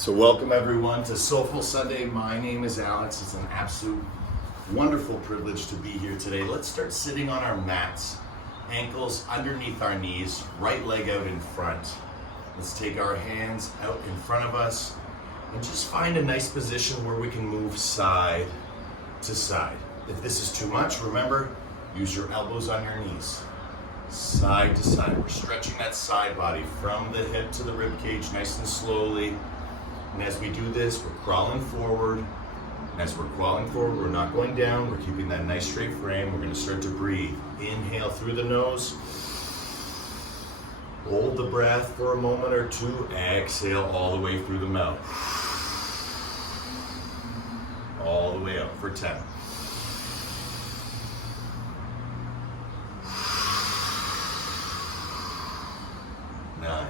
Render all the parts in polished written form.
So welcome everyone to Soulful Sunday. My name is Alex. It's an absolute wonderful privilege to be here today. Let's start sitting on our mats. Ankles underneath our knees, right leg out in front. Let's take our hands out in front of us and just find a nice position where we can move side to side. If this is too much, remember, use your elbows on your knees. Side to side. We're stretching that side body from the hip to the rib cage nice and slowly. And as we do this, we're crawling forward. And as we're crawling forward, we're not going down. We're keeping that nice straight frame. We're going to start to breathe. Inhale through the nose. Hold the breath for a moment or two. Exhale all the way through the mouth. All the way up for 10. 9.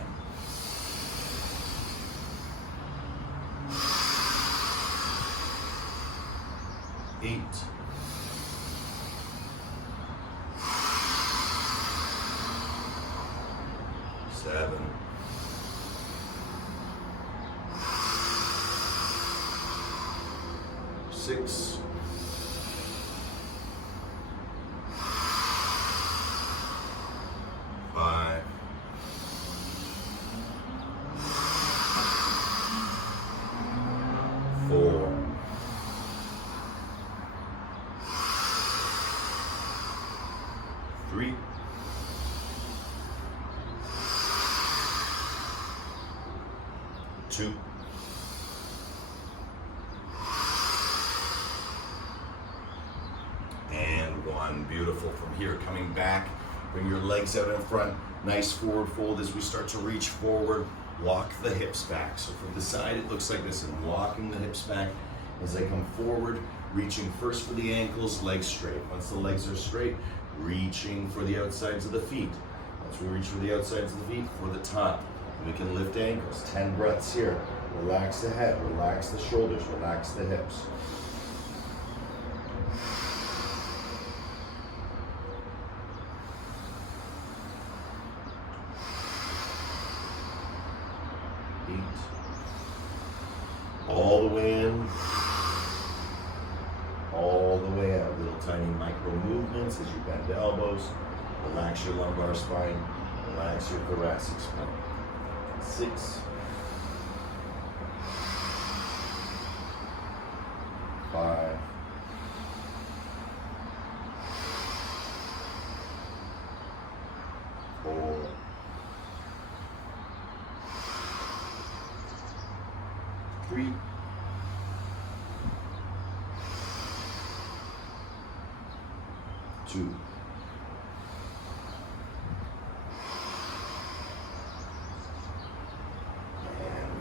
8. 7. 6. 5. 4. 3. 2. 1. Beautiful. From here, coming back, bring your legs out in front. Nice forward fold as we start to reach forward. Walk the hips back. So from the side, it looks like this. I'm walking the hips back as I come forward, reaching first for the ankles, legs straight. Once the legs are straight, reaching for the outsides of the feet. Once we reach for the outsides of the feet, for the top. We can lift ankles. 10 breaths here. Relax the head, relax the shoulders, relax the hips. 8. All the way in, all the way out. Little tiny micro movements as you bend the elbows. Relax your lumbar spine, relax your thoracic spine. 6. 5. 4. 3. 2.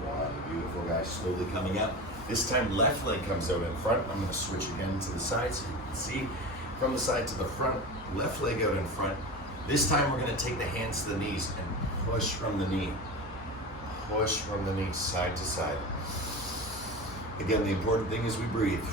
1. Beautiful, guys. Slowly coming up. This time, left leg comes out in front. I'm going to switch again to the side so you can see. From the side to the front, left leg out in front. This time, we're going to take the hands to the knees and push from the knee. Push from the knee, side to side. Again, the important thing is we breathe.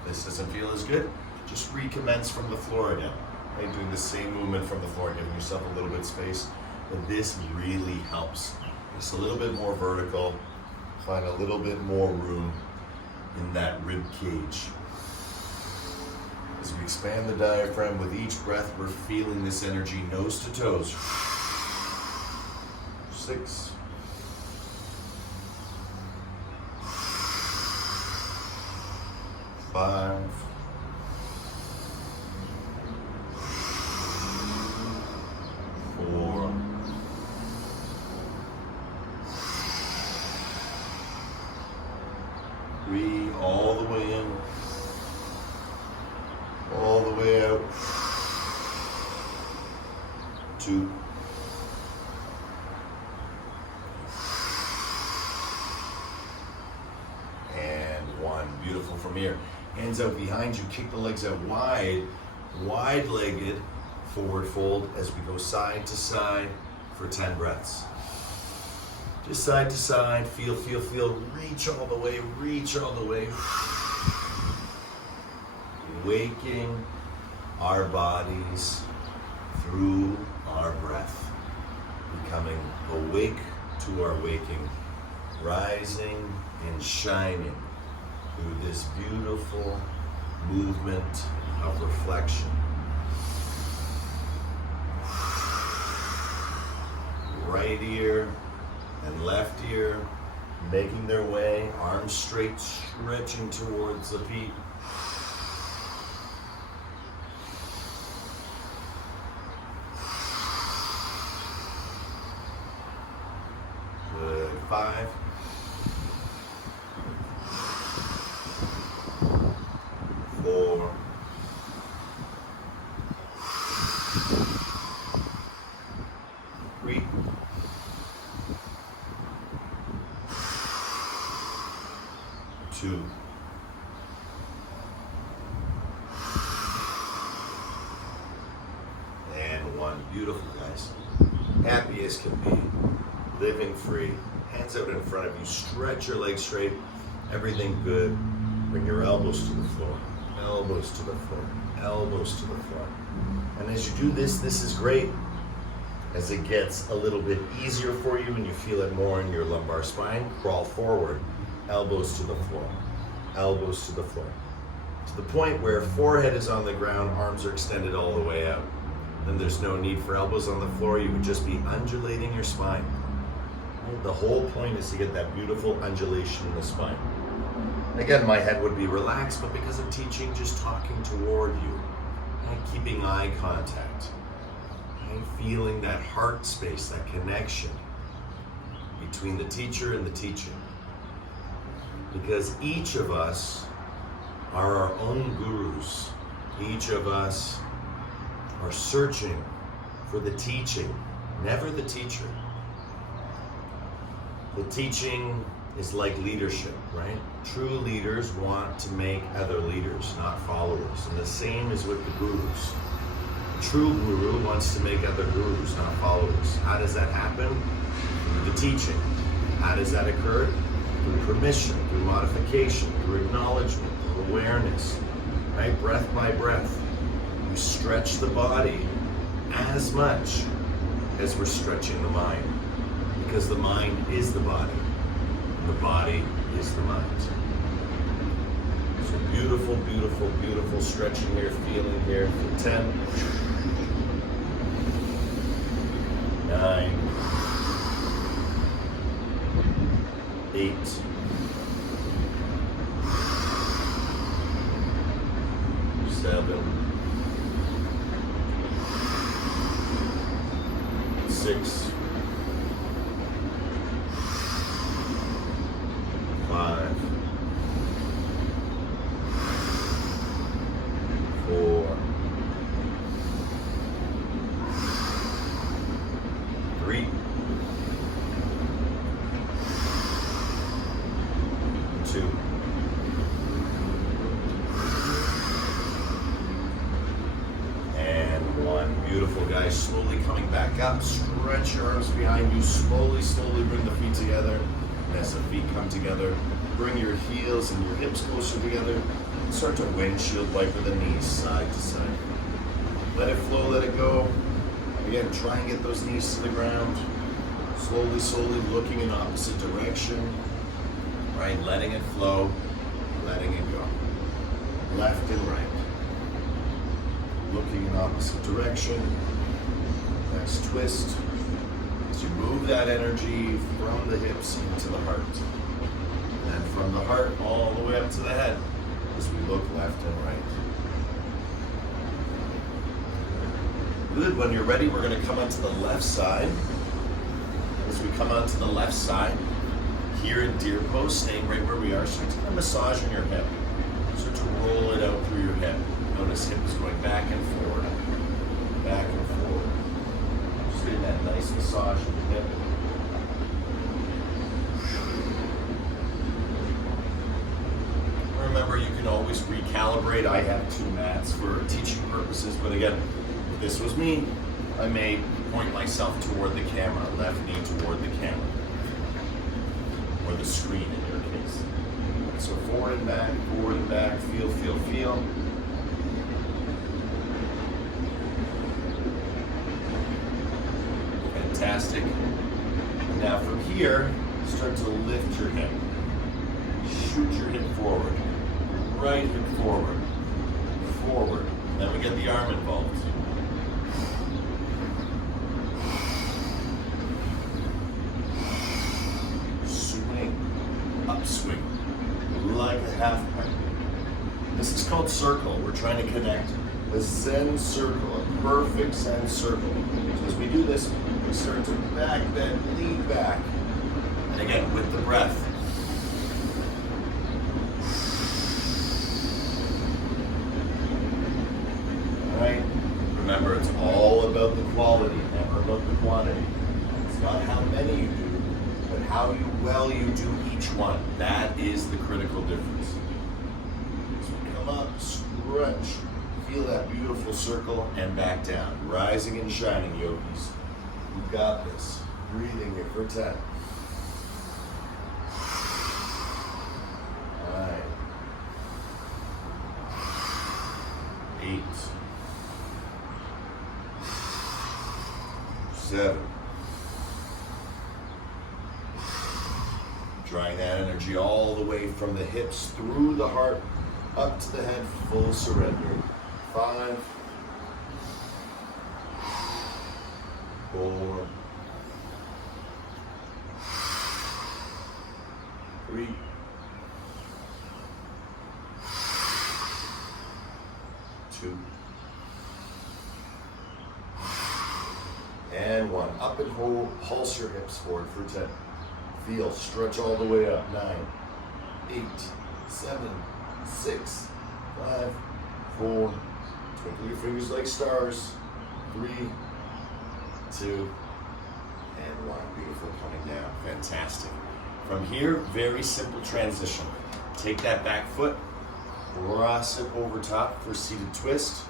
If this doesn't feel as good, just recommence from the floor again. Right? Doing the same movement from the floor, giving yourself a little bit of space. But this really helps. Just a little bit more vertical. Find a little bit more room in that rib cage. As we expand the diaphragm with each breath, we're feeling this energy nose to toes. 6. 5. 4. 3. All the way in. All the way out. 2. 1. Beautiful. From here, hands out behind you, kick the legs out wide, wide-legged forward fold as we go side to side for 10 breaths. Just side to side, feel, reach all the way, Waking our bodies through our breath, becoming awake to our waking, rising and shining through this beautiful movement of reflection. Right ear and left ear making their way, arms straight, stretching towards the feet. Good. 5. 4. 3. 2. And 1. Beautiful, guys. Happy as can be. Living free. Hands out in front of you. Stretch your legs straight. Everything good. Bring your elbows to the floor. Elbows to the floor. Elbows to the floor. And as you do this, this is great. As it gets a little bit easier for you and you feel it more in your lumbar spine, crawl forward. Elbows to the floor. Elbows to the floor. To the point where forehead is on the ground, arms are extended all the way out. Then there's no need for elbows on the floor. You would just be undulating your spine. The whole point is to get that beautiful undulation in the spine. Again, my head would be relaxed, but because I'm teaching, just talking toward you, keeping eye contact, feeling that heart space, that connection between the teacher and the teaching. Because each of us are our own gurus. Each of us are searching for the teaching, never the teacher. The teaching is like leadership, right? True leaders want to make other leaders, not followers. And the same is with the gurus. A true guru wants to make other gurus, not followers. How does that happen? Through the teaching. How does that occur? Through permission, through modification, through acknowledgement, through awareness, right? Breath by breath. We stretch the body as much as we're stretching the mind. Because the mind is the body. The body is the mind. So beautiful, beautiful, beautiful stretching here, feeling here for 10, 9, 8, 7, 6, 5, 4, 3, 2, and 1. Beautiful, guys. Slowly coming back up. Stretch your arms behind you. Slowly, slowly bring the feet together. And as the feet come together, bring your heels and your hips closer together. Start to windshield wiper the knees side to side. Let it flow, let it go. Again, try and get those knees to the ground. Slowly, slowly looking in opposite direction. Right, letting it flow, letting it go. Left and right. Looking in opposite direction. Next twist. As you move that energy from the hips into the heart. And from the heart all the way up to the head as we look left and right. Good. When you're ready, we're going to come onto the left side. As we come onto the left side, here in deer pose, staying right where we are, start to massage in your hip. Start to roll it out through your hip. Notice hip is going back and forward, back and forward. Just getting that nice massage in the hip. Remember, you can always recalibrate. I have 2 mats for teaching purposes, but again, if this was me, I may point myself toward the camera, left knee toward the camera, or the screen in your case. So forward and back, feel, feel, feel. Fantastic. Now from here, start to lift your hip. Shoot your hip forward. Right hip forward. Forward. Then we get the arm involved. Swing. Upswing. Like a half pipe. This is called circle. We're trying to connect a Zen circle, a perfect Zen circle. So as we do this, we start to back bend, lean back. And again, with the breath. All right? Remember, it's all about the quality, never about the quantity. It's not how many you do, but how well you do each one. That is the critical difference. So come up, stretch. Feel that beautiful circle and back down. Rising and shining, yogis. You've got this. Breathing here for 10. All right. 8. 7. Drawing that energy all the way from the hips through the heart up to the head, full surrender. 5, 4, 3, 2, and 1. Up and hold, pulse your hips forward for 10. Feel, stretch all the way up. 9, 8, 7, 6, 5, 4, twinkle your fingers like stars. 3, 2, and 1. Beautiful, coming down. Fantastic. From here, very simple transition. Take that back foot, cross it over top for seated twist.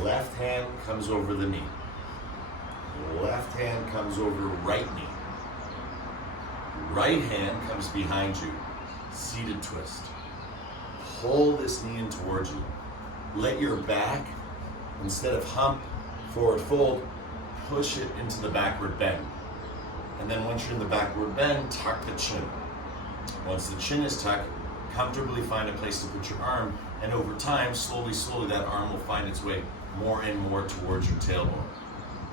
Left hand comes over the knee. Left hand comes over right knee. Right hand comes behind you. Seated twist. Pull this knee in towards you. Let your back, instead of hump, forward fold, push it into the backward bend. And then once you're in the backward bend, tuck the chin. Once the chin is tucked, comfortably find a place to put your arm, and over time, slowly, that arm will find its way more and more towards your tailbone,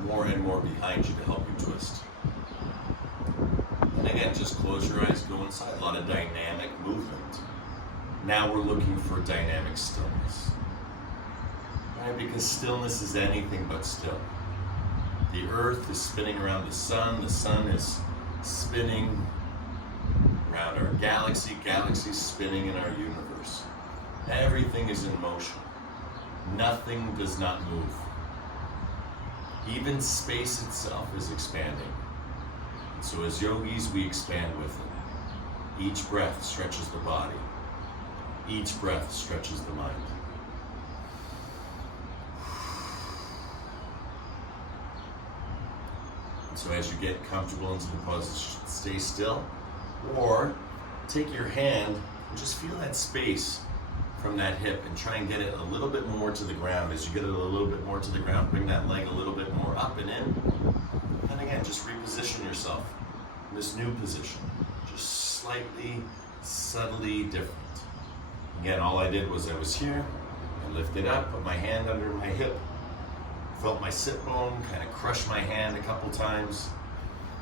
more and more behind you to help you twist. And again, just close your eyes, go inside. A lot of dynamic movement. Now we're looking for dynamic stillness. Right? Because stillness is anything but still. The earth is spinning around the sun is spinning around our galaxy spinning in our universe. Everything is in motion. Nothing does not move. Even space itself is expanding. And so as yogis, we expand with it. Each breath stretches the body. Each breath stretches the mind. So as you get comfortable into the position, stay still, or take your hand and just feel that space from that hip and try and get it a little bit more to the ground. As you get it a little bit more to the ground, bring that leg a little bit more up and in. And again, just reposition yourself in this new position. Just slightly, subtly different. Again, all I did was I was here, I lifted up, put my hand under my hip, felt my sit bone, kind of crush my hand a couple times,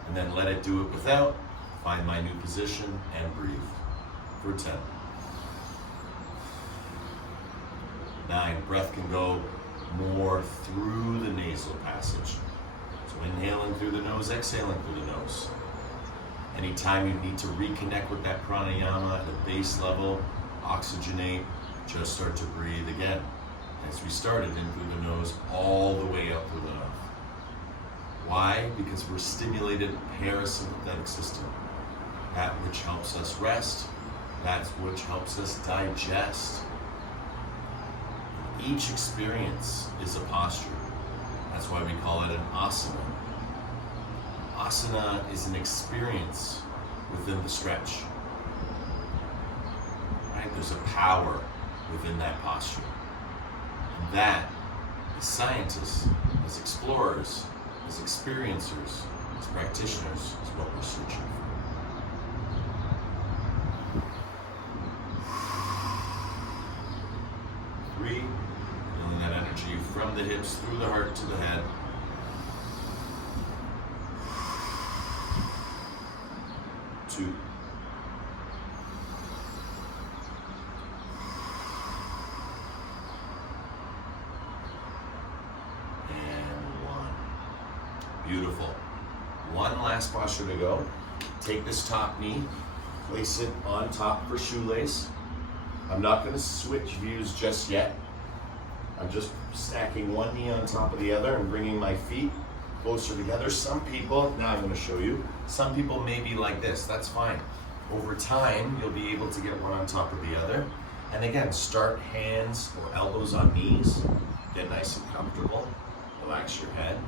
and then let it do it without, find my new position, and breathe for 10. 9, breath can go more through the nasal passage. So inhaling through the nose, exhaling through the nose. Anytime you need to reconnect with that pranayama at the base level, oxygenate, just start to breathe again. As we started in through the nose, all the way up through the mouth. Why? Because we're stimulated parasympathetic system. That which helps us rest, that which helps us digest. Each experience is a posture. That's why we call it an asana. Asana is an experience within the stretch. Right? There's a power within that posture. And that, as scientists, as explorers, as experiencers, as practitioners is what we're searching for. Three, feeling that energy from the hips through the heart to the head. Two. Beautiful. One last posture to go. Take this top knee, place it on top for shoelace. I'm not going to switch views just yet. I'm just stacking one knee on top of the other and bringing my feet closer together. Some people, now I'm going to show you, some people may be like this. That's fine. Over time, you'll be able to get one on top of the other. And again, start hands or elbows on knees. Get nice and comfortable. Relax your head.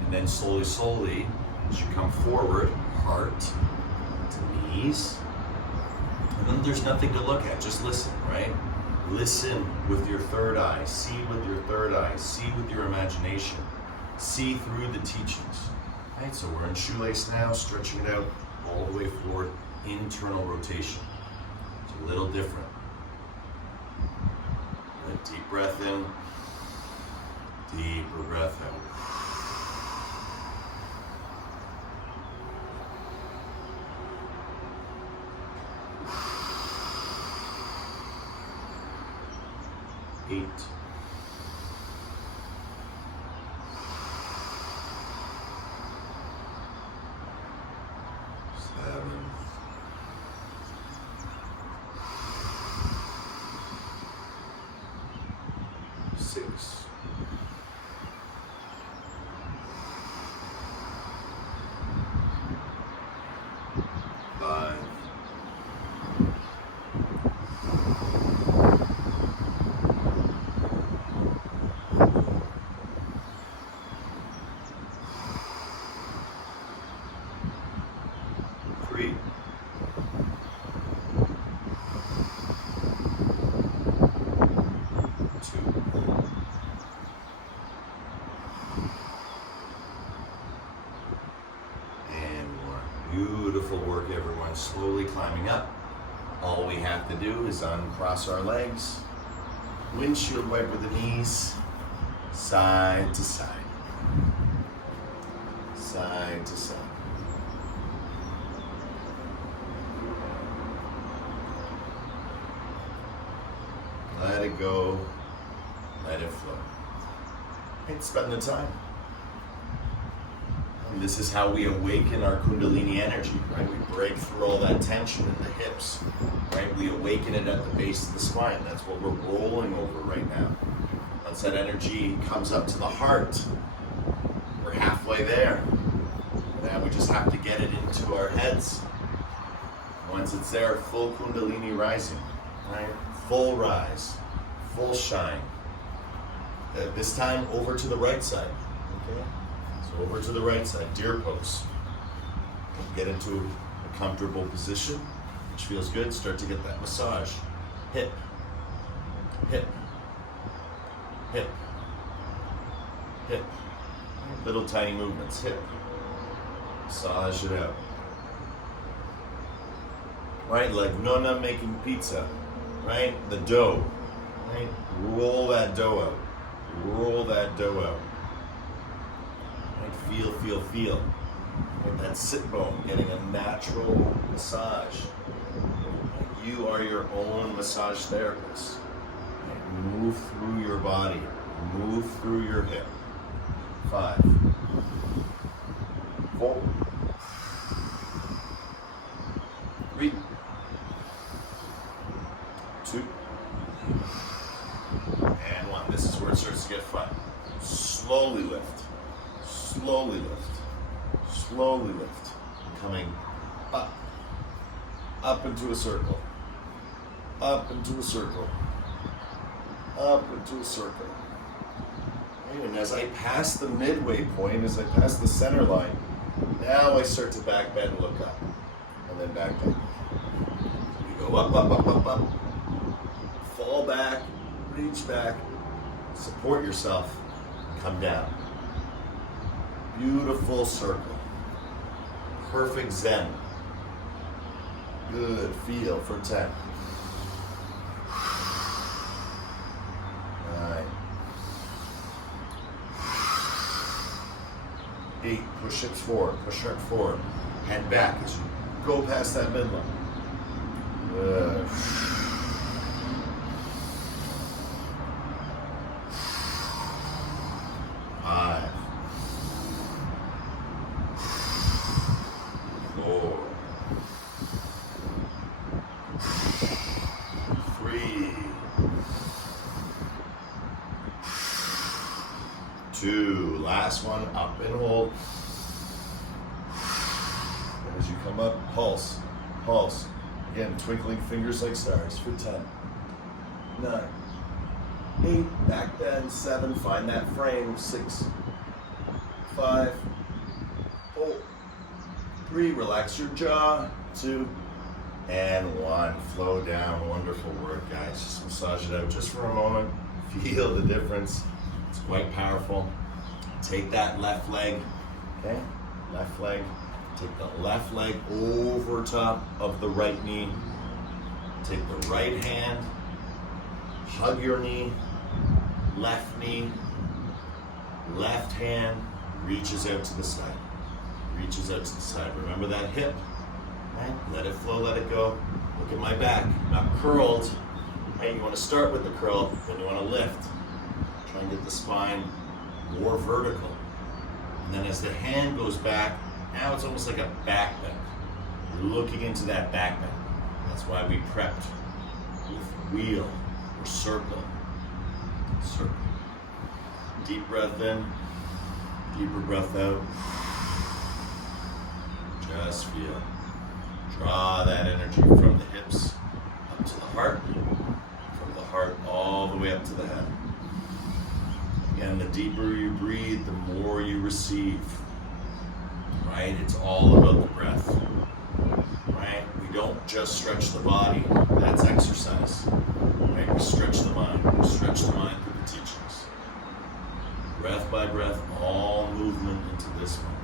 And then slowly, slowly, as you come forward, heart to knees. And then there's nothing to look at, just listen, right? Listen with your third eye, see with your third eye, see with your imagination, see through the teachings. Right, so we're in shoelace now, stretching it out all the way forward, internal rotation. It's a little different. Good, deep breath in, deeper breath out. Eight. Seven. 6. 5. 3. 2. And 1. Beautiful work, everyone. Slowly climbing up. All we have to do is uncross our legs, windshield wiper the knees, side to side, side to side. Let it go, let it flow. And spend the time. And this is how we awaken our Kundalini energy, right? We break through all that tension in the hips, right? We awaken it at the base of the spine. That's what we're rolling over right now. Once that energy comes up to the heart, we're halfway there. Now we just have to get it into our heads. Once it's there, full Kundalini rising, right? Full rise, full shine. This time over to the right side, okay? So over to the right side, deer pose. Get into a comfortable position, which feels good. Start to get that massage. Hip, hip, hip, hip. Little tiny movements, hip. Massage it out. Right, like Nonna making pizza. Right? The dough. Right? Roll that dough out. Roll that dough out. Right? Feel, feel, feel. Right? That sit bone getting a natural massage. Right? You are your own massage therapist. Right? Move through your body. Move through your hip. 5. 4. 3. 2. And 1. This is where it starts to get fun. Slowly lift. Slowly lift. Slowly lift. Coming up. Up into a circle. Up into a circle. Up into a circle. And as I pass the midway point, as I pass the center line, now I start to back bend and look up. And then back bend. We go up, up, up, up, up. Fall back, reach back, support yourself, come down. Beautiful circle. Perfect Zen. Good. Feel for 10. 9. 8. Push hips forward. Push heart forward. Head back as you go past that midline. Good. 5. 4. 3. 2. Last one, up and hold. And as you come up, pulse, pulse. Again, twinkling fingers like stars for 10. 9. 8, back bend. 7, find that frame. 6. 5. 4. 3, relax your jaw. 2. And 1, flow down. Wonderful work, guys. Just massage it out just for a moment. Feel the difference. It's quite powerful. Take that left leg, okay? Left leg. Take the left leg over top of the right knee. Take the right hand, hug your knee, left hand reaches out to the side. Reaches out to the side. Remember that hip, right? Let it flow, let it go. Look at my back, not curled, right? You want to start with the curl, then you want to lift. Try and get the spine more vertical. And then as the hand goes back, now it's almost like a back bend. You're looking into that back bend. That's why we prepped with wheel or circle. Circle. Deep breath in, deeper breath out. Just feel. Draw that energy from the hips up to the heart, from the heart all the way up to the head. And the deeper you breathe, the more you receive, right? It's all about the breath, right? We don't just stretch the body, that's exercise, right? We stretch the mind, through the teachings. Breath by breath, all movement into this moment.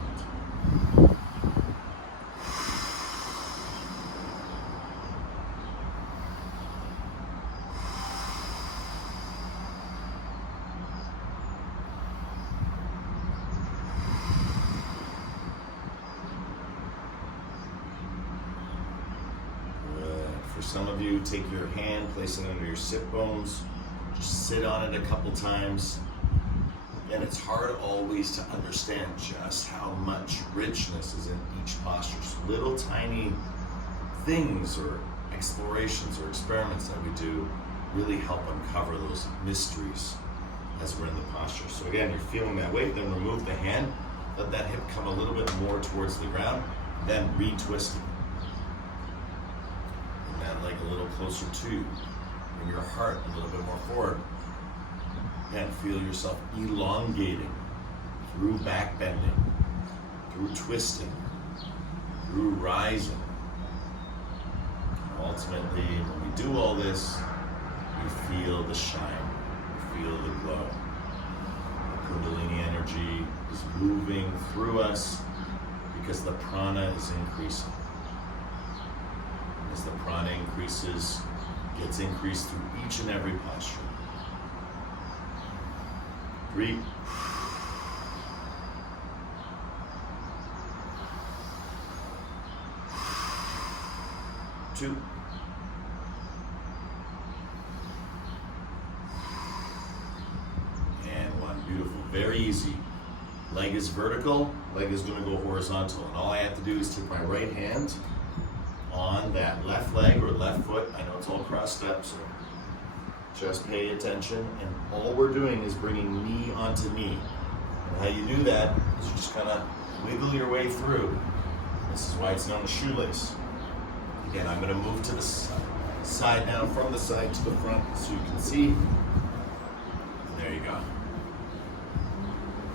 Some of you take your hand, place it under your sit bones, just sit on it a couple times. And it's hard always to understand just how much richness is in each posture. So little tiny things or explorations or experiments that we do really help uncover those mysteries as we're in the posture. So again, you're feeling that weight, then remove the hand, let that hip come a little bit more towards the ground, then retwist it. Like a little closer to, bring your heart a little bit more forward. Again, feel yourself elongating through back bending, through twisting, through rising. And ultimately, when we do all this, we feel the shine, we feel the glow. The Kundalini energy is moving through us because the prana is increasing. As the prana increases, gets increased through each and every posture. 3. 2. And 1. Beautiful. Very easy. Leg is vertical, leg is going to go horizontal. And all I have to do is take my right hand on that left leg or left foot. I know it's all crossed up, so just pay attention. And all we're doing is bringing knee onto knee. And how you do that is you just kind of wiggle your way through. This is why it's known as shoelace. Again, I'm going to move to the side now, from the side to the front, so you can see. There you go.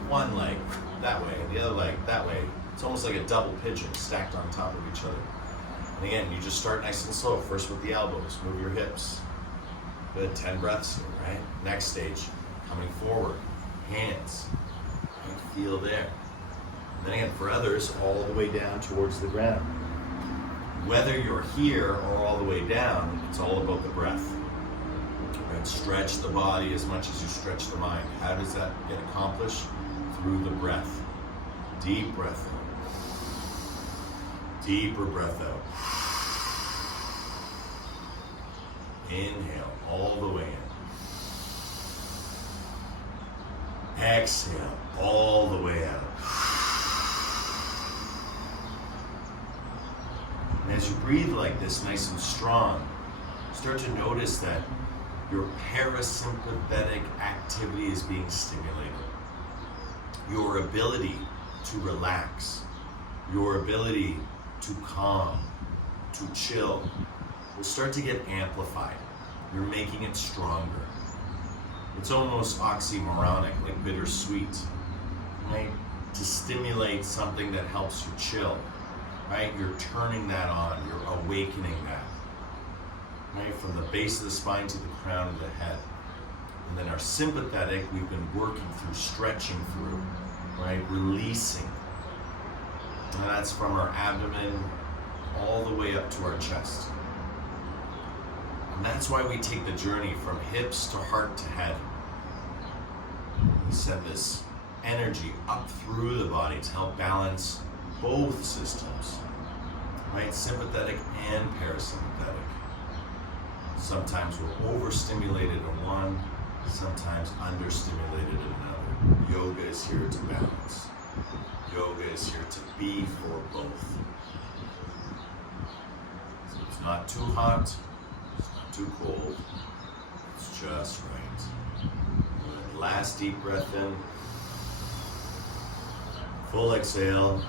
One leg that way, the other leg that way. It's almost like a double pigeon stacked on top of each other. And again, you just start nice and slow. First with the elbows, move your hips. Good, 10 breaths here, right? Next stage, coming forward, hands. Right? Feel there. And then again, for others, all the way down towards the ground. Whether you're here or all the way down, it's all about the breath. Right? Stretch the body as much as you stretch the mind. How does that get accomplished? Through the breath. Deep breath in. Deeper breath out. Inhale all the way in. Exhale all the way out. And as you breathe like this, nice and strong, start to notice that your parasympathetic activity is being stimulated. Your ability to relax, your ability to calm, to chill, will start to get amplified. You're making it stronger. It's almost oxymoronic, like bittersweet, right? To stimulate something that helps you chill, right? You're turning that on, you're awakening that, right? From the base of the spine to the crown of the head. And then our sympathetic, we've been working through, stretching through, right? Releasing. And that's from our abdomen all the way up to our chest. And that's why we take the journey from hips to heart to head. We send this energy up through the body to help balance both systems, right? Sympathetic and parasympathetic. Sometimes we're overstimulated in one, sometimes understimulated in another. Yoga is here to balance. Yoga is here to be for both. So it's not too hot, it's not too cold, it's just right. Good. Last deep breath in. Full exhale.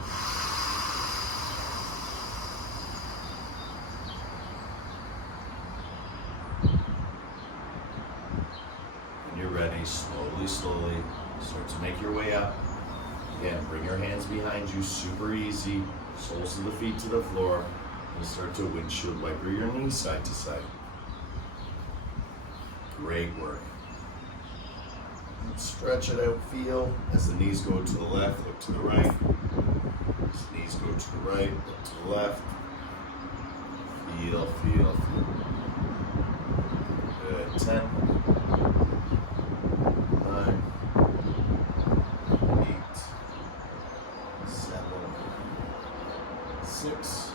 When you're ready, slowly, slowly, start to make your way up. Again, bring your hands behind you, super easy. Soles of the feet to the floor. And start to windshield wiper your knees side to side. Great work. Stretch it out, feel. As the knees go to the left, look to the right. As the knees go to the right, look to the left. Feel, feel, feel. Good. 10. 9. 8. 7. 6.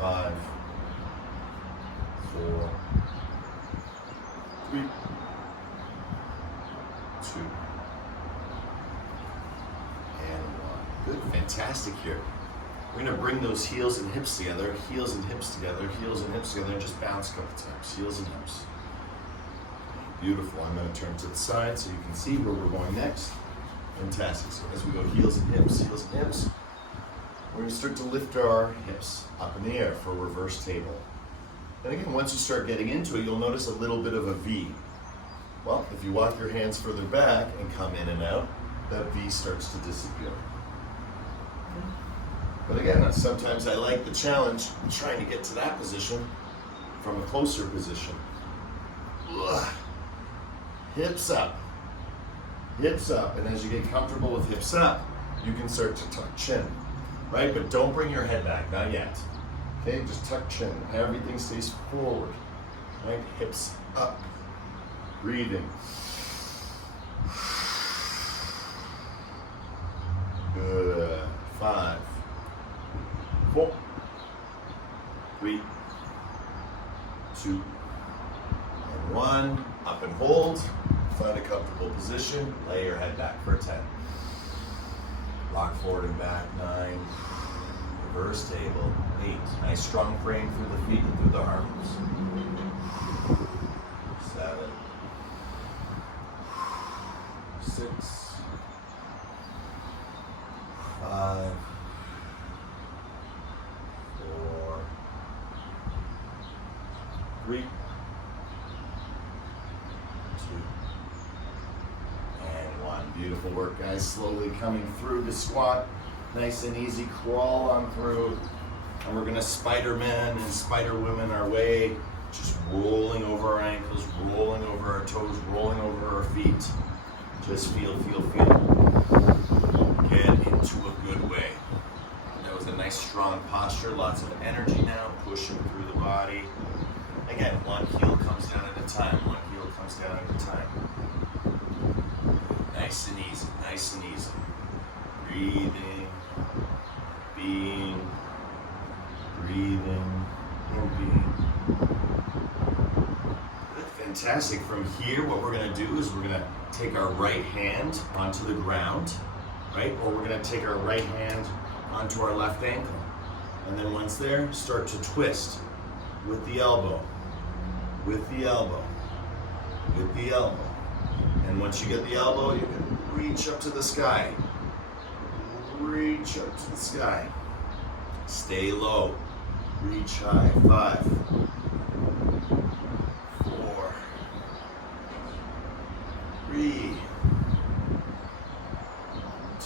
5. 4. 3. 2. And 1. Good, fantastic here. We're going to bring those heels and hips together, heels and hips together, heels and hips together, and just bounce a couple times, heels and hips. Beautiful. I'm going to turn to the side so you can see where we're going next. Fantastic. So as we go heels and hips, we're going to start to lift our hips up in the air for a reverse table. And again, once you start getting into it, you'll notice a little bit of a V. Well, if you walk your hands further back and come in and out, that V starts to disappear. But again, sometimes I like the challenge of trying to get to that position from a closer position. Ugh. Hips up. Hips up. And as you get comfortable with hips up, you can start to tuck chin. Right? But don't bring your head back, not yet. Okay, just tuck chin. Everything stays forward. Right? Hips up. Breathing. Good. 5. 4. 3. 2. And 1. Up and hold. Find a comfortable position. Lay your head back for 10. Rock forward and back. 9. Reverse table. 8. Nice strong frame through the feet and through the arms. 7. 6. 5. 4. 3. 2. And 1. Beautiful work, guys. Slowly coming through the squat. Nice and easy. Crawl on through. And we're going to Spider-Man and Spider-Woman our way. Just rolling over our ankles, rolling over our toes, rolling over our feet. Just feel, feel, feel. Get into a good way. That was a nice strong posture, lots of energy now, pushing through the body. Again, one heel comes down at a time, one heel comes down at a time. Nice and easy, nice and easy. Breathing, being, breathing, and being. Good, fantastic. From here, what we're gonna do is we're gonna take our right hand onto the ground, right? Or we're gonna take our right hand onto our left ankle. And then once there, start to twist with the elbow, with the elbow, with the elbow. And once you get the elbow, you can reach up to the sky. Reach up to the sky. Stay low. Reach high. 5, 4, 3,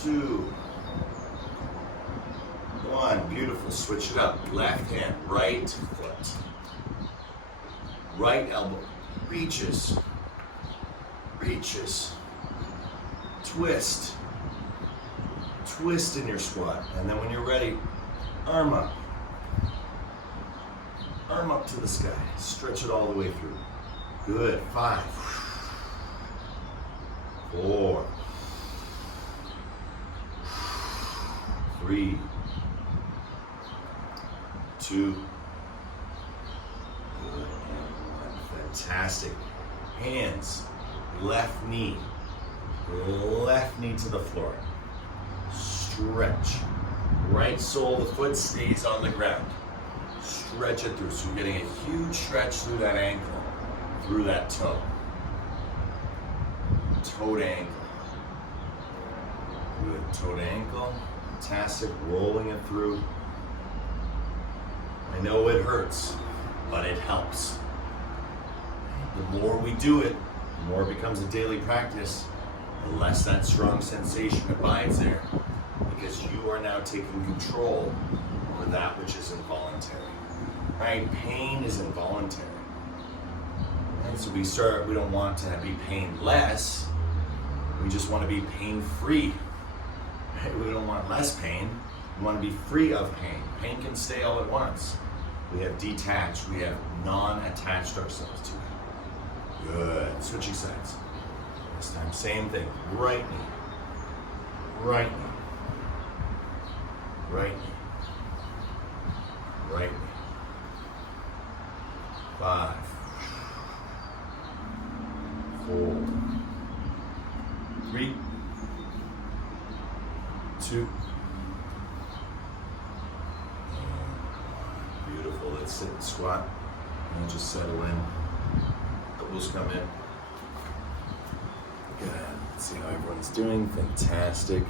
2, 1. Beautiful. Switch it up. Left hand, right foot. Right elbow. Reaches. Reaches. Twist. Twist in your squat. And then when you're ready, arm up. Arm up to the sky. Stretch it all the way through. Good. 5, 4, 3, 2, good, and 1. Fantastic. Hands, left knee to the floor. Stretch. Right sole of the foot stays on the ground. Stretch it through. So you're getting a huge stretch through that ankle, through that toe. Toe to ankle. Good. Toe to ankle. Fantastic. Rolling it through. I know it hurts, but it helps. The more we do it, the more it becomes a daily practice, the less that strong sensation abides there, because you are now taking control over that which is involuntary. Right? Pain is involuntary. And so we don't want to be painless, we just want to be pain-free. Right? We don't want less pain, we want to be free of pain. Pain can stay all at once. We have detached, we have non-attached ourselves to it. Good. Switching sides. This time, same thing. Right knee. Right knee. Right knee. Right knee. 5, 4, 3, 2. Beautiful. Let's sit and squat and just settle in. Elbows come in. Good. Let's see how everyone's doing. Fantastic.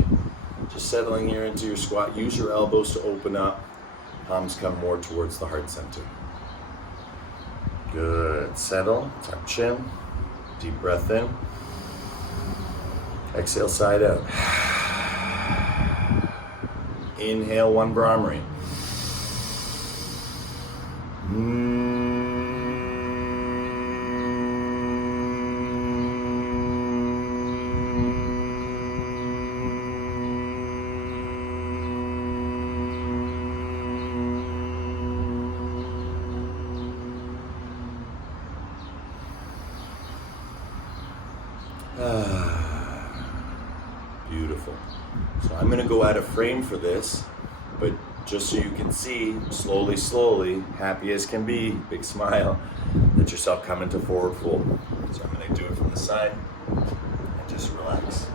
Just settling here into your squat. Use your elbows to open up. Palms come more towards the heart center. Good. Settle. Tuck chin. Deep breath in. Exhale, side out. Inhale, one Brahmari. Beautiful. So I'm going to go out of frame for this, but just so you can see, slowly, happy as can be, big smile, let yourself come into forward fold. So I'm going to do it from the side and just relax.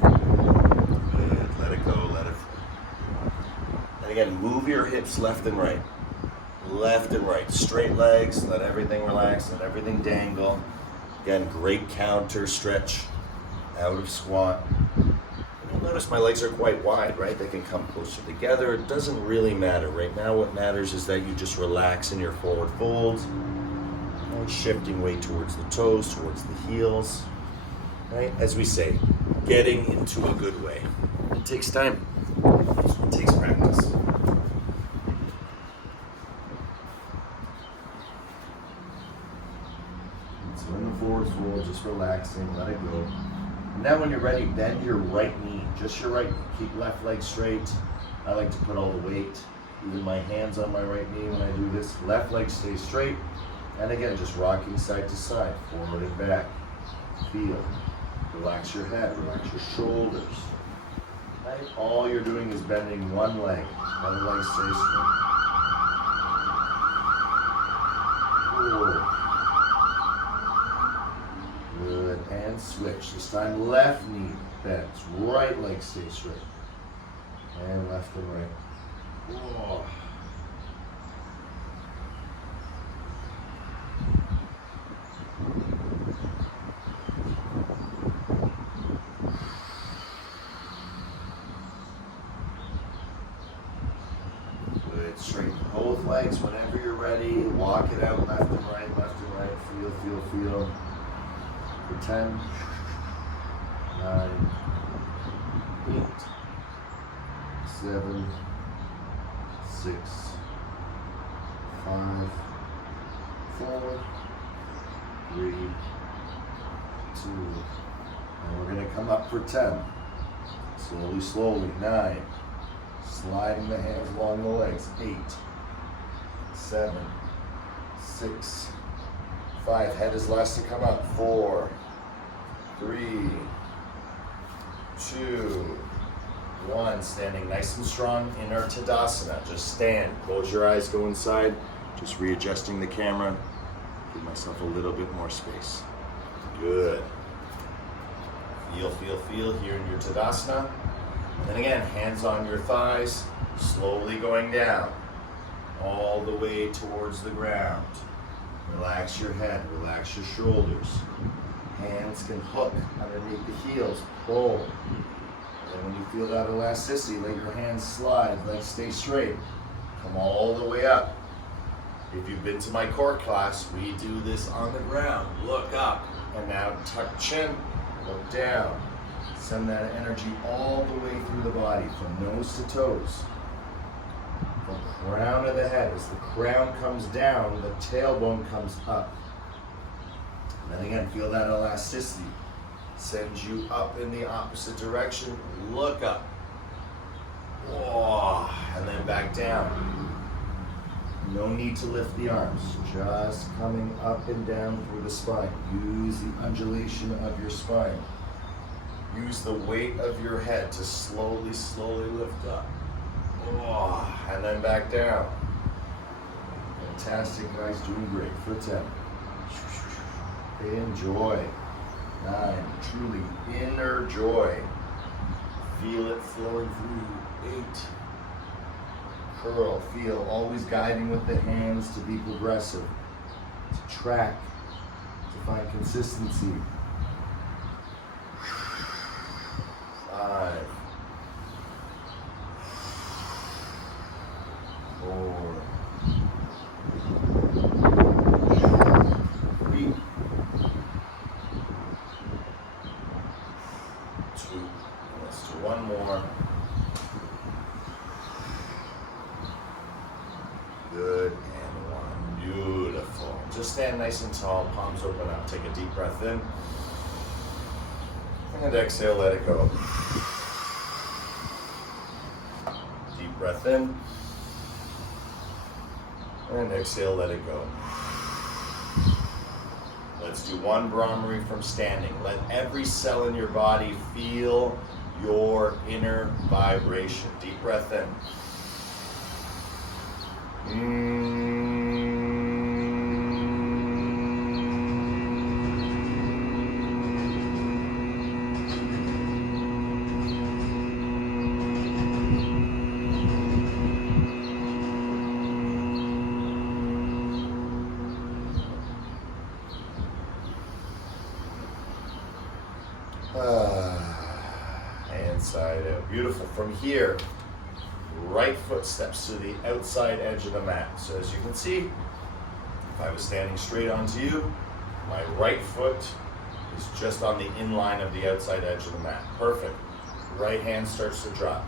Good. Let it go, let it flow. And again, move your hips left and right. Left and right. Straight legs, let everything relax, let everything dangle. Again, great counter stretch out of squat. You'll notice my legs are quite wide, right? They can come closer together. It doesn't really matter. Right now what matters is that you just relax in your forward folds, right? Shifting weight towards the toes, towards the heels, right? As we say, getting into a good way. It takes time. It takes practice. So in the forward fold, just relaxing, let it go. And then when you're ready, bend your right knee, just your right knee. Keep left leg straight. I like to put all the weight, even my hands on my right knee when I do this. Left leg stays straight. And again, just rocking side to side, forward and back. Feel. Relax your head, relax your shoulders. Right? All you're doing is bending one leg. One leg stays straight. Good, and switch. This time left knee bends, right leg stays straight. And left and right. Whoa. Good, straighten both legs whenever you're ready. Walk it out left and right, left and right. Feel, feel, feel. For 10, 9, 8, 7, 6, 5, 4, 3, 2, and we're going to come up for 10. Slowly, slowly. 9, sliding the hands along the legs. 8, 7, 6, 5, head is last to come up. 4, 3, 2, 1, standing nice and strong in our Tadasana. Just stand, close your eyes, go inside. Just readjusting the camera. Give myself a little bit more space. Good. Feel, feel, feel here in your Tadasana. And then again, hands on your thighs, slowly going down, all the way towards the ground. Relax your head, relax your shoulders. Hands can hook underneath the heels, pull. And when you feel that elasticity, let your hands slide, legs stay straight. Come all the way up. If you've been to my core class, we do this on the ground. Look up, and now tuck chin, look down. Send that energy all the way through the body, from nose to toes. From crown of the head, as the crown comes down, the tailbone comes up. And then again, feel that elasticity. Sends you up in the opposite direction. Look up. Whoa. And then back down. No need to lift the arms. Just coming up and down through the spine. Use the undulation of your spine. Use the weight of your head to slowly, slowly lift up. Whoa. And then back down. Fantastic, guys. Doing great. For 10. Enjoy. 9, truly inner joy. Feel it flowing through. 8, curl, feel, always guiding with the hands to be progressive, to track, to find consistency. 5, 4, 3, 2, let's do one more. Good, and 1. Beautiful. Just stand nice and tall, palms open up. Take a deep breath in. And exhale, let it go. Deep breath in. And exhale, let it go. Let's do one Brahmari from standing. Let every cell in your body feel your inner vibration. Deep breath in. And side out. Beautiful. From here, right foot steps to the outside edge of the mat. So as you can see, if I was standing straight onto you, my right foot is just on the inline of the outside edge of the mat. Perfect. Right hand starts to drop.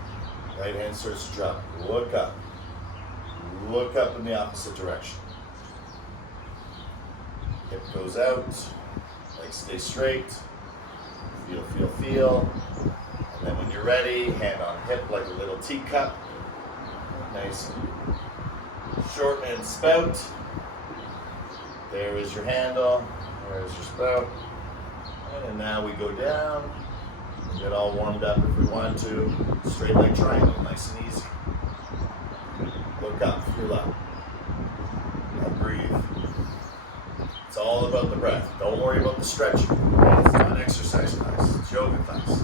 Right hand starts to drop. Look up. Look up in the opposite direction. Hip goes out. Legs stay straight. Feel, feel, feel. And then when you're ready, hand on hip like a little teacup. Nice and short and spout. There is your handle. There's your spout. And now we go down. Get all warmed up if we want to. Straight leg triangle, nice and easy. Look up, feel up. And breathe. It's all about the breath. Don't worry about the stretching. Right? It's not an exercise class, it's yoga class.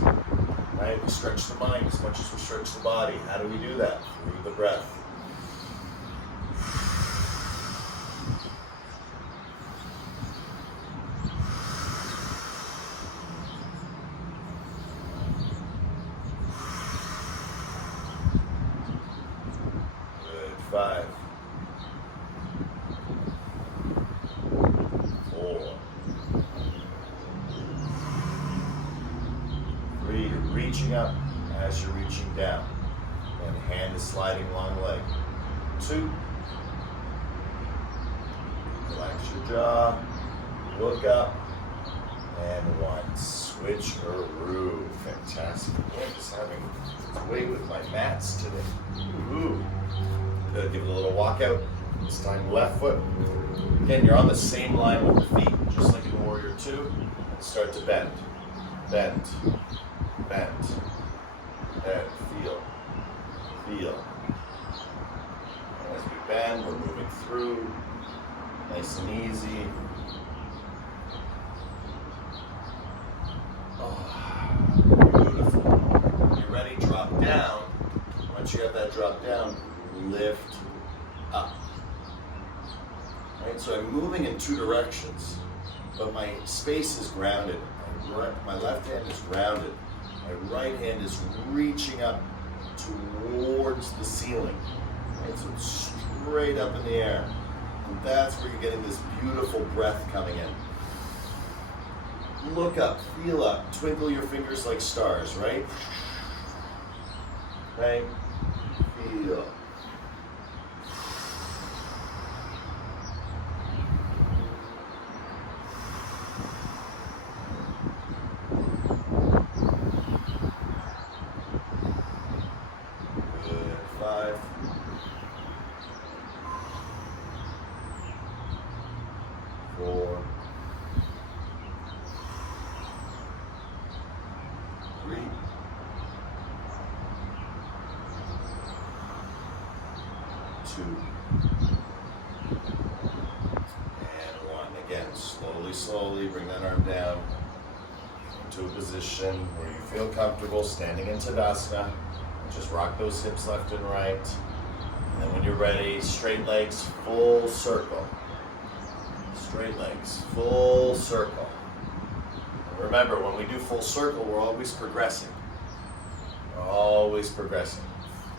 Right? We stretch the mind as much as we stretch the body. How do we do that? Through the breath. Good. 5, 4, 3. You're reaching up as you're reaching down. And the hand is sliding along the leg. 2. Relax your jaw. Look up. And 1. Switcheroo. Fantastic. I'm just having its way with my mats today. Ooh. Good. Give it a little walkout. This time left foot. Again, you're on the same line with the feet, just like in Warrior 2. Start to bend. Bend. Bend. Bend. Feel. Feel. As we bend, we're moving through. Nice and easy. Oh, beautiful. When you're ready, drop down. Once you have that drop down, lift up. Right, so I'm moving in 2 directions, but my space is grounded. My left hand is grounded. My right hand is reaching up towards the ceiling. Right, so it's straight up in the air. And that's where you're getting this beautiful breath coming in. Look up, feel up, twinkle your fingers like stars, right? Right? Feel. Good. 5. 4. 3. 2. And 1. Again, slowly bring that arm down into a position where you feel comfortable standing in Tadasana. Just rock those hips left and right. And then when you're ready, straight legs, full circle. Straight legs, full circle. And remember, when we do full circle, we're always progressing. We're always progressing.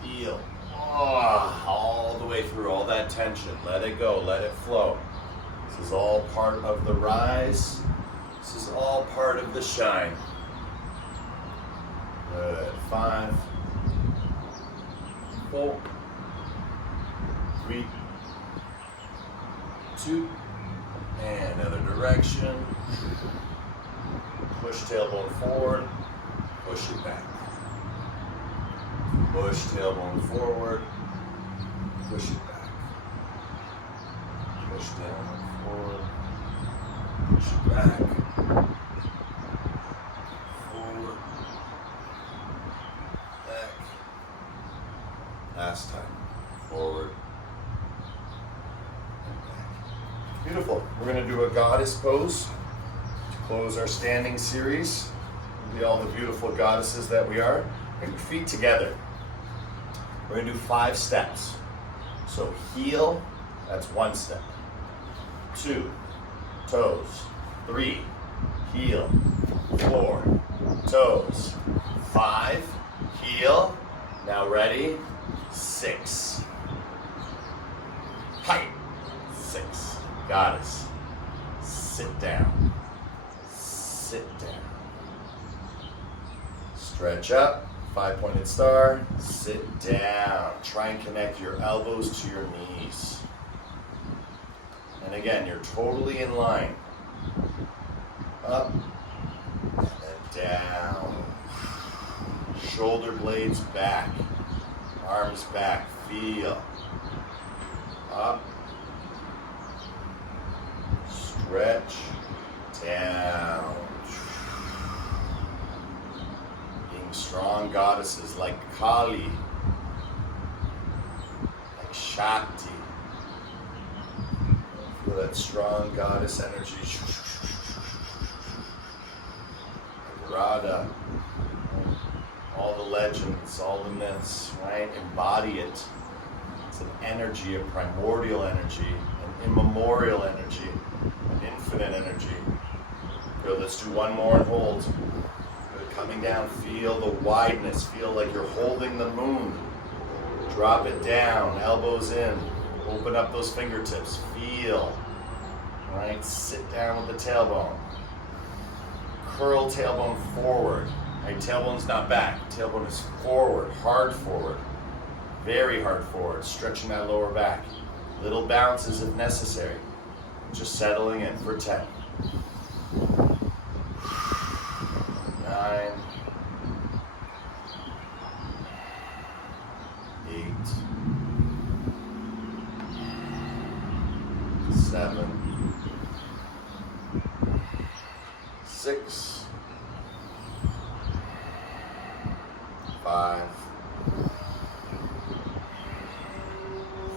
Feel all the way through, all that tension. Let it go, let it flow. This is all part of the rise. This is all part of the shine. Good. 5, 4, 3, 2, and other direction. Push tailbone forward, push it back. Push tailbone forward, push it back. Push tailbone forward, push it back. Forward, back. Last time. Forward. Beautiful. We're going to do a goddess pose to close our standing series. Be all the beautiful goddesses that we are. Bring your feet together. We're going to do 5 steps. So heel, that's 1 step. 2, toes. 3, heel. 4, toes. 5, heel. Now ready? 6. Height. 6. Goddess. Sit down. Sit down. Stretch up. 5-pointed star. Sit down. Try and connect your elbows to your knees. And again, you're totally in line. Up and then down. Shoulder blades back. Arms back. Feel. Up. Stretch. Down. Being strong goddesses like Kali, like Shakti. Feel that strong goddess energy. Like Radha. All the legends, all the myths, right? Embody it. It's an energy, a primordial energy, an immemorial energy, an infinite energy. Good, let's do one more and hold. Good, coming down, feel the wideness. Feel like you're holding the moon. Drop it down, elbows in. Open up those fingertips. Feel. All right, sit down with the tailbone. Curl tailbone forward. Right, tailbone's not back. Tailbone is forward, hard forward. Very hard forward, stretching that lower back. Little bounces if necessary. Just settling in for 10. 9. 8. 7. 6. 5,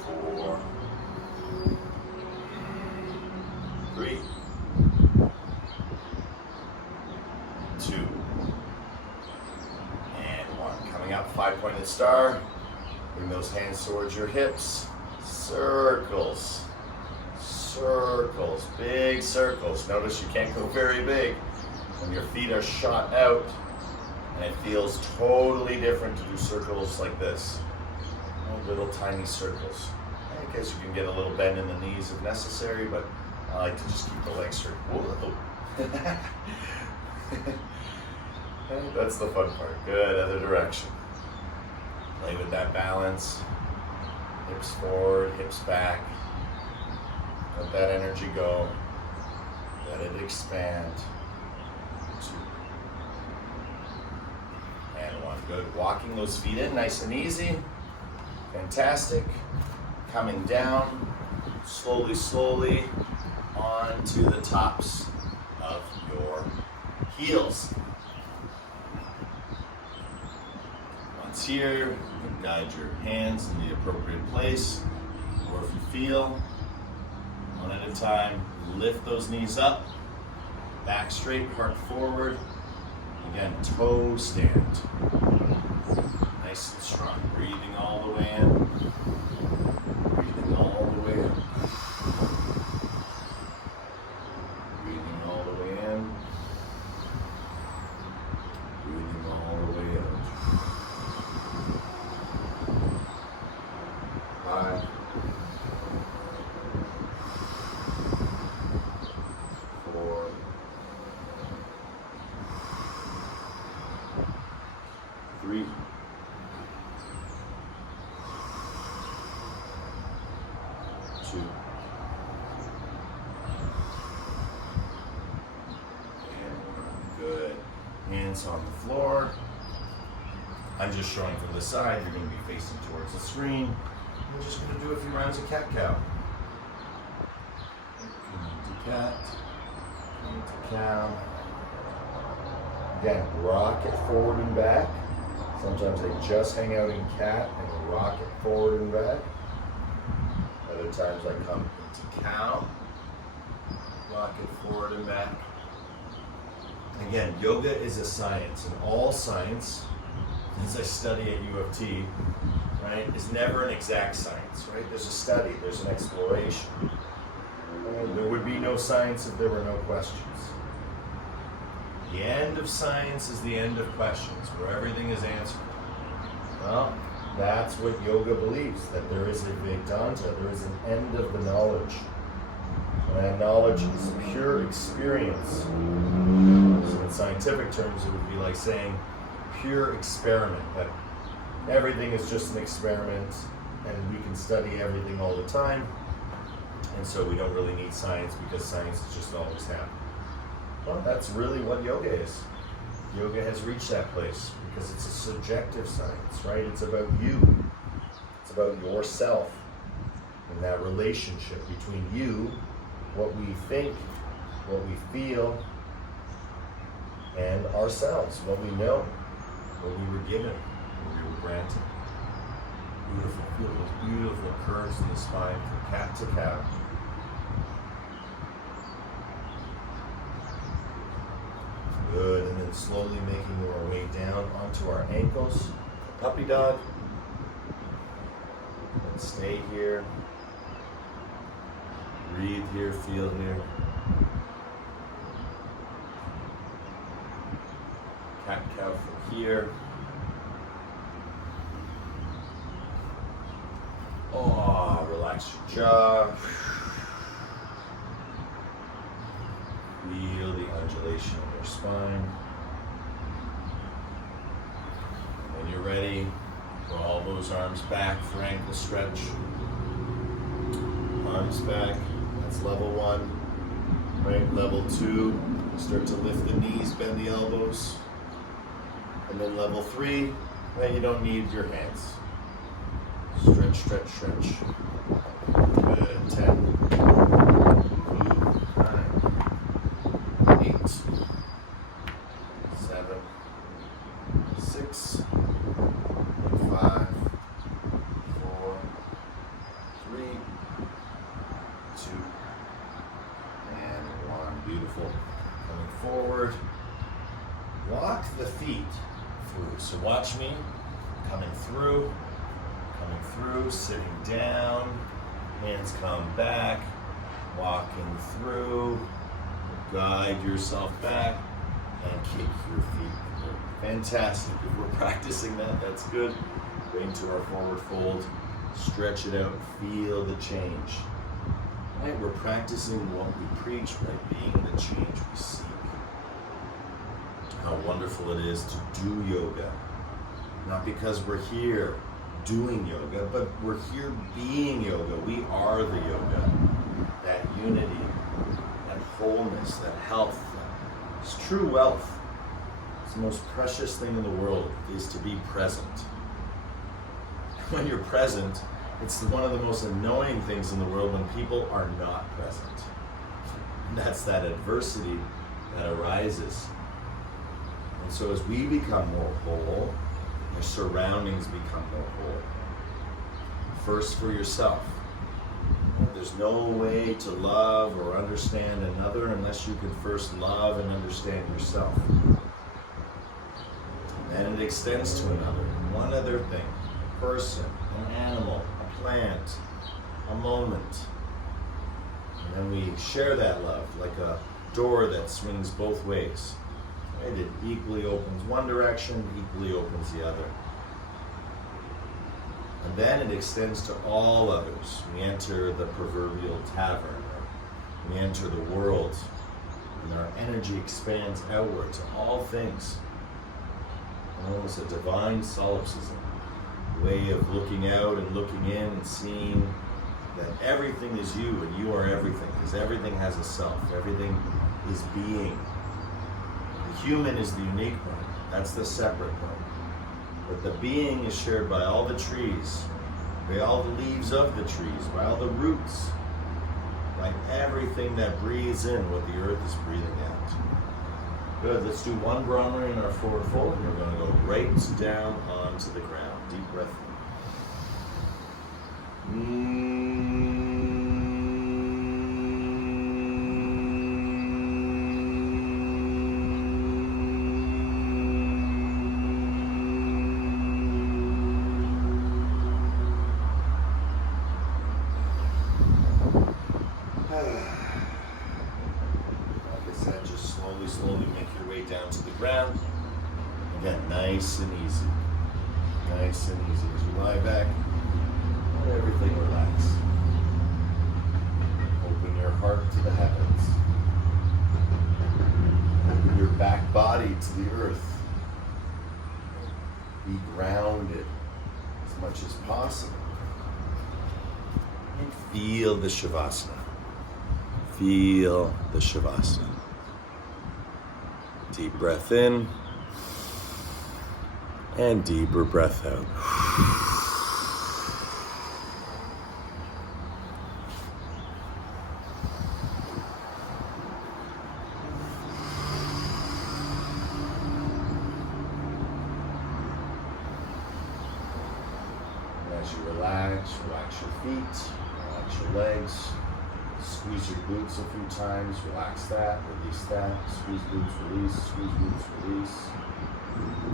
4, 3, 2, and 1. Coming up, 5-pointed star. Bring those hands towards your hips. Circles. Circles. Big circles. Notice you can't go very big when your feet are shot out. And it feels totally different to do circles like this. Little tiny circles. I guess you can get a little bend in the knees if necessary, but I like to just keep the legs straight. Whoa. That's the fun part. Good, other direction. Play with that balance. Hips forward, hips back. Let that energy go. Let it expand. 2. And 1. Good. Walking those feet in nice and easy. Fantastic. Coming down slowly, slowly onto the tops of your heels. Once here, you can guide your hands in the appropriate place, or if you feel, one at a time, lift those knees up, back straight, heart forward. Again, toe stand. Nice and strong. Breathing all the way in. Breathing all the way in. Breathing all the way in. Breathing all the way out. 5. 4. 3. 2. And good. Hands on the floor. I'm just showing from the side. You're going to be facing towards the screen. We're just going to do a few rounds of cat-cow. Into cat. Into cow. Again, rock it forward and back. Sometimes they just hang out in cat and rock it forward and back. Other times I come into cow, rock it forward and back. Again, yoga is a science, and all science, as I study at U of T, right, is never an exact science, right? There's a study, there's an exploration. There would be no science if there were no questions. The end of science is the end of questions, where everything is answered. Well, that's what yoga believes, that there is a Vedanta, there is an end of the knowledge. And that knowledge is pure experience. So in scientific terms, it would be like saying pure experiment, that everything is just an experiment, and we can study everything all the time, and so we don't really need science because science is just always happening. Well, that's really what yoga is. Yoga has reached that place because it's a subjective science, right? It's about you. It's about yourself and that relationship between you, what we think, what we feel, and ourselves, what we know, what we were given, what we were granted. Beautiful. Feel those beautiful curves in the spine from cap to cap. Good, and then slowly making our way down onto our ankles. Puppy dog. And stay here. Breathe here, feel here. Cat-cow from here. Oh, relax your jaw. Feel the undulation of your spine. When you're ready, draw all those arms back for ankle stretch. Arms back, that's level 1. Right, level 2, start to lift the knees, bend the elbows. And then level 3, well, you don't need your hands. Stretch, stretch, stretch. Good, 10. 8, 7, 6, 5, 4, 3, 2, and 1. Beautiful. Coming forward. Walk the feet through. So watch me coming through, sitting down, hands come back, walking through. Guide yourself back and kick your feet forward. Fantastic. If we're practicing that, that's good. Go into our forward fold. Stretch it out. Feel the change. Right? We're practicing what we preach by being the change we seek. How wonderful it is to do yoga. Not because we're here doing yoga, but we're here being yoga. We are the yoga. That unity, that wholeness, that health, it's true wealth. It's the most precious thing in the world is to be present. When you're present, it's one of the most annoying things in the world when people are not present. And that's that adversity that arises. And so as we become more whole, your surroundings become more whole. First for yourself. There's no way to love or understand another unless you can first love and understand yourself. And it extends to another. One other thing, a person, an animal, a plant, a moment. And then we share that love like a door that swings both ways. Right? It equally opens one direction, equally opens the other. And then it extends to all others. We enter the proverbial tavern. We enter the world. And our energy expands outward to all things. And almost a divine solipsism. Way of looking out and looking in and seeing that everything is you and you are everything. Because everything has a self. Everything is being. The human is the unique one. That's the separate one. But the being is shared by all the trees, by all the leaves of the trees, by all the roots, by everything that breathes in what the earth is breathing out. Good, let's do one Brahma in our forward fold, and we're going to go right down onto the ground. Deep breath in. Slowly make your way down to the ground. Again, nice and easy. Nice and easy. As you lie back, let everything relax. Open your heart to the heavens. Open your back body to the earth. Be grounded as much as possible. And feel the Shavasana. Feel the Shavasana. Deep breath in. And deeper breath out. As you relax your feet, relax your legs, squeeze your glutes a few times, relax that, release that, squeeze glutes, release, squeeze glutes, release.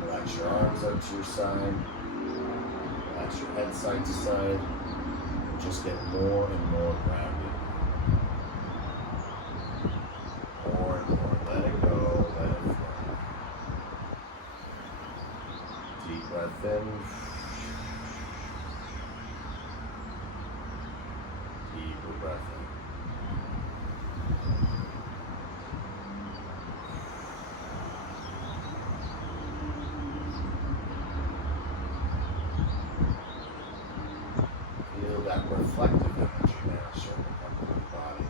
Relax your arms out to your side, relax your head side to side, and just get more and more grounded. More and more, let it go, let it flow. Deep breath in. Deeper breath in. Feel that reflective energy now starting to come through the body.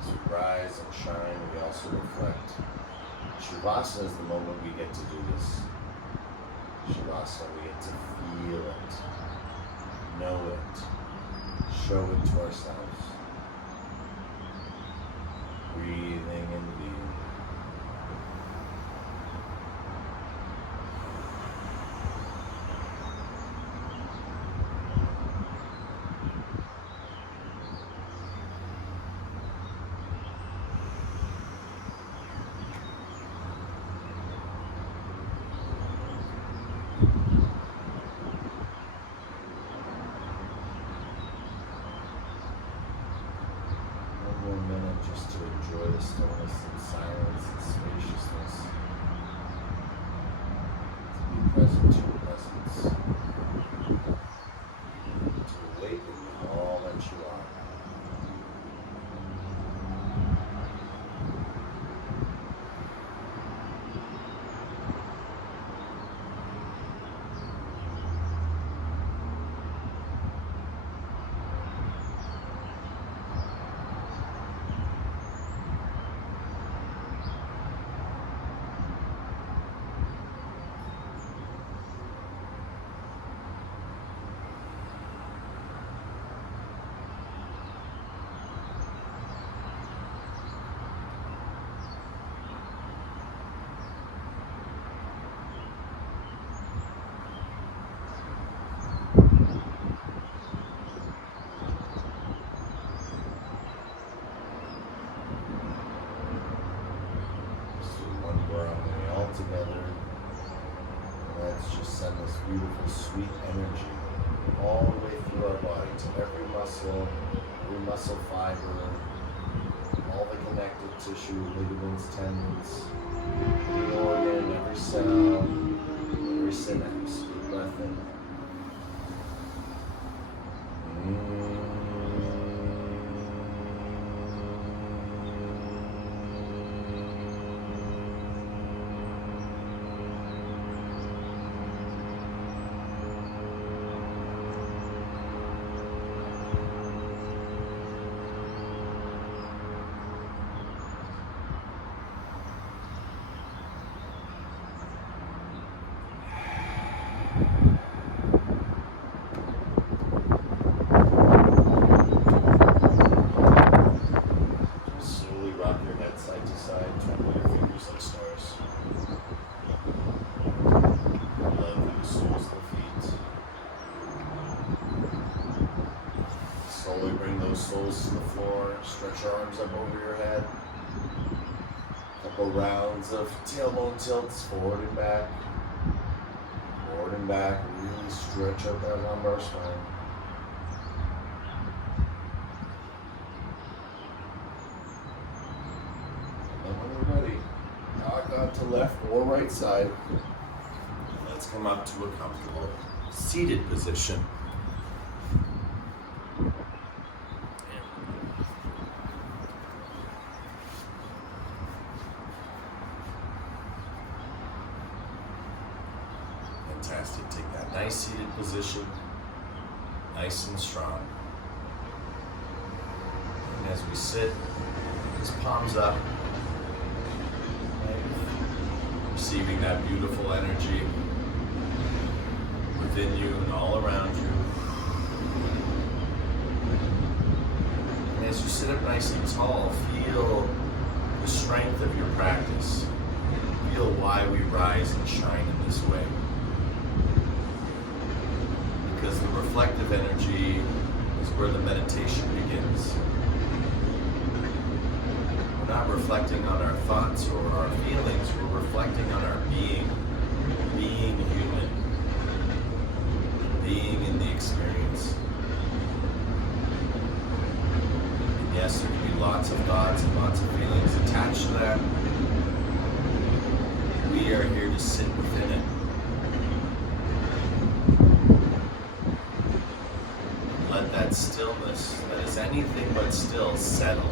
As we rise and shine, we also reflect. Shavasana is the moment we get to do this. Shavasana, we get to feel it, know it, show it to ourselves. Breathing and breathing. Just to enjoy the stillness and silence and spaciousness. To be present to your presence. To awaken in all that you are. Together. Let's just send this beautiful, sweet energy all the way through our body to every muscle fiber, all the connective tissue, ligaments, tendons, every organ, every cell, every synapse. Deep breath in. Soles to the floor, stretch your arms up over your head. Couple rounds of tailbone tilts, forward and back. Forward and back, really stretch out that lumbar spine. And then when you're ready, knock on to left or right side. Let's come up to a comfortable seated position. Fantastic. Take that nice seated position, nice and strong. And as we sit, his palms up, right? Receiving that beautiful energy within you and all around you. And as you sit up nice and tall, feel the strength of your practice. Feel why we rise and shine in this way. Because the reflective energy is where the meditation begins. We're not reflecting on our thoughts or our feelings, we're reflecting on our being human, being in the experience. And yes, there can be lots of thoughts and lots of feelings attached to that. We are here to sit within it. Let that stillness, that is anything but still, settle.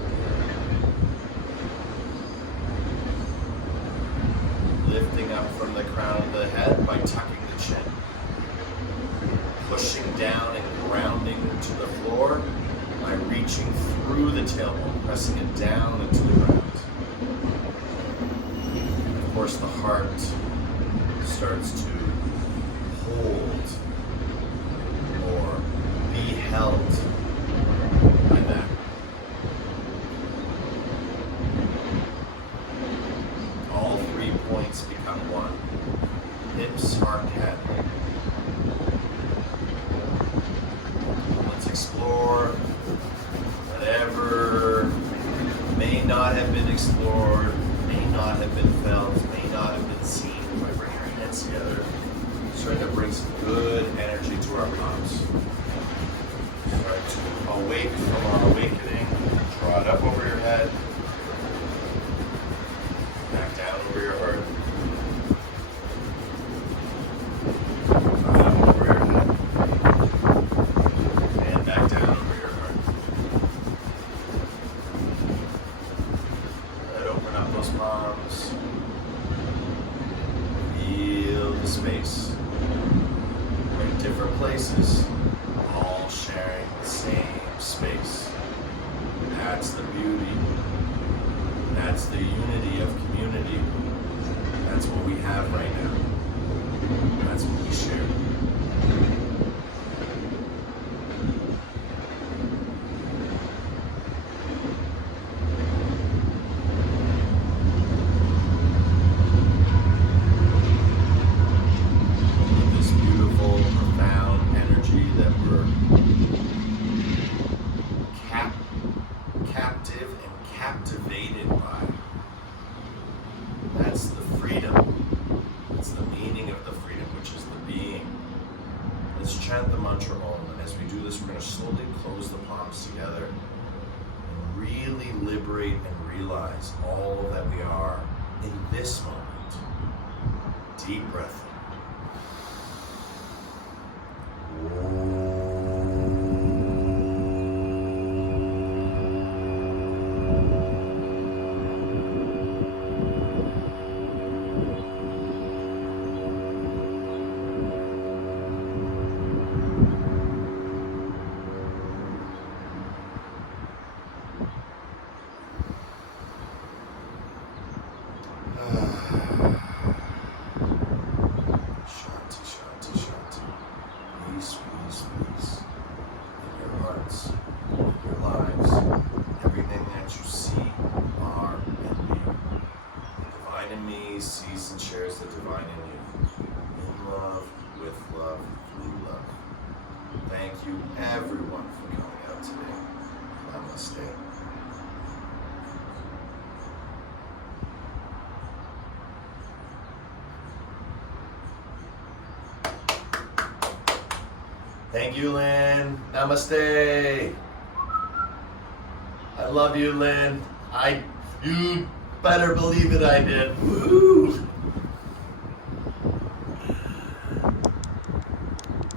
Lifting up from the crown of the head by tucking the chin. Pushing down and grounding to the floor by reaching through the tailbone, pressing it down into the ground. Of course, the heart starts to hold or be held by that. All 3 points become one. Hips, heart, head. Let's explore whatever may not have been explored, may not have been felt, may not have been seen by bringing our heads together. Starting to bring some good energy to our palms. Start to awake from our awakening. Draw it up over your head. Back down over your heart. Draw it up over your head. And back down over your heart. Let open up those palms. Feel the space. We're in different places, all sharing the same space. That's the beauty. That's the unity of community. That's what we have right now. That's what we share. This beautiful, profound energy that we're captive and captivated by. That's the freedom. That's the meaning of the freedom, which is the being. Let's chant the mantra Om, and as we do this, we're going to slowly close the palms together and really liberate and realize all that we are in this moment. Deep breath in. Shanti, shanti, shanti. Peace, peace, peace. In your hearts, in your lives, everything that you see, are, and be. The divine in me sees and shares the divine in you. In love, with love, through love. Thank you, everyone, for coming out today. Namaste. Thank you, Lynn. Namaste. I love you, Lynn. You better believe it, I did. Woo!